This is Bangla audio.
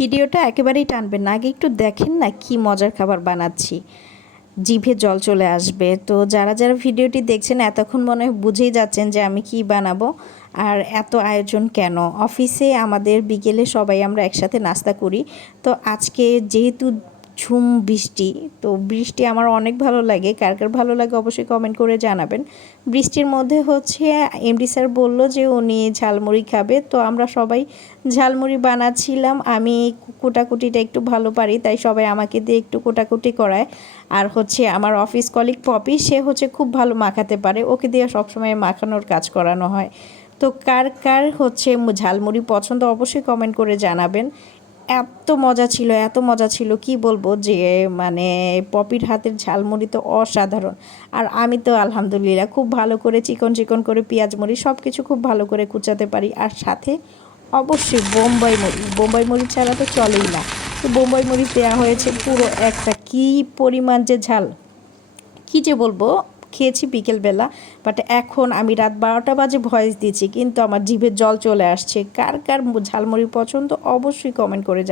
ভিডিওটা একেবারেই টানবেন না, আগে একটু দেখেন না কি মজার খাবার বানাচ্ছি, জিভে জল চলে আসবে। তো যারা যারা ভিডিওটি দেখছেন এতক্ষণ মনে হয় বুঝেই যাচ্ছেন যে আমি কি বানাবো আর এত আয়োজন কেন। অফিসে আমাদের বিকেলে সবাই আমরা একসাথে নাস্তা করি। তো আজকে যেহেতু ঝুম বৃষ্টি, তো বৃষ্টি আমার অনেক ভালো লাগে, কার কার ভালো লাগে অবশ্যই কমেন্ট করে জানাবেন। বৃষ্টির মধ্যে হচ্ছে এমডি স্যার বলল যে উনি ঝালমুড়ি খাবে, তো আমরা সবাই ঝালমুড়ি বানাচ্ছিলাম। আমি কুটাকুটিটা একটু ভালো পারি, তাই সবাই আমাকে দিয়ে একটু কুটাকুটি করায়। আর হচ্ছে আমার অফিস কলিগ পপি, সে হচ্ছে খুব ভালো মাখাতে পারে, ওকে দিয়ে সবসময় মাখানোর কাজ করানো হয়। তো কার কার হচ্ছে ঝালমুড়ি পছন্দ অবশ্যই কমেন্ট করে জানাবেন। এত মজা ছিল, এত মজা ছিল কি বলবো, যে মানে পপির হাতের ঝালমুড়ি তো অসাধারণ। আর আমি তো আলহামদুলিল্লাহ খুব ভালো করে চিকন চিকন করে পেঁয়াজ মরিচ সব কিছু খুব ভালো করে কুচাতে পারি। আর সাথে অবশ্যই বোম্বাই মরিচ, বোম্বাই মরিচ ছাড়া তো চলেই না। তো বোম্বাই মরিচ দেওয়া হয়েছে পুরো একটা, কি পরিমাণ যে ঝাল কি যে বলবো। খেয়েছি বিকেলবেলা, বাট এখন আমি রাত 12টা বাজে ভয়েস দিচ্ছি কিন্তু আমার জিভে জল চলে আসছে। কার কার ঝালমুড়ি পছন্দ অবশ্যই কমেন্ট করে জানাবেন।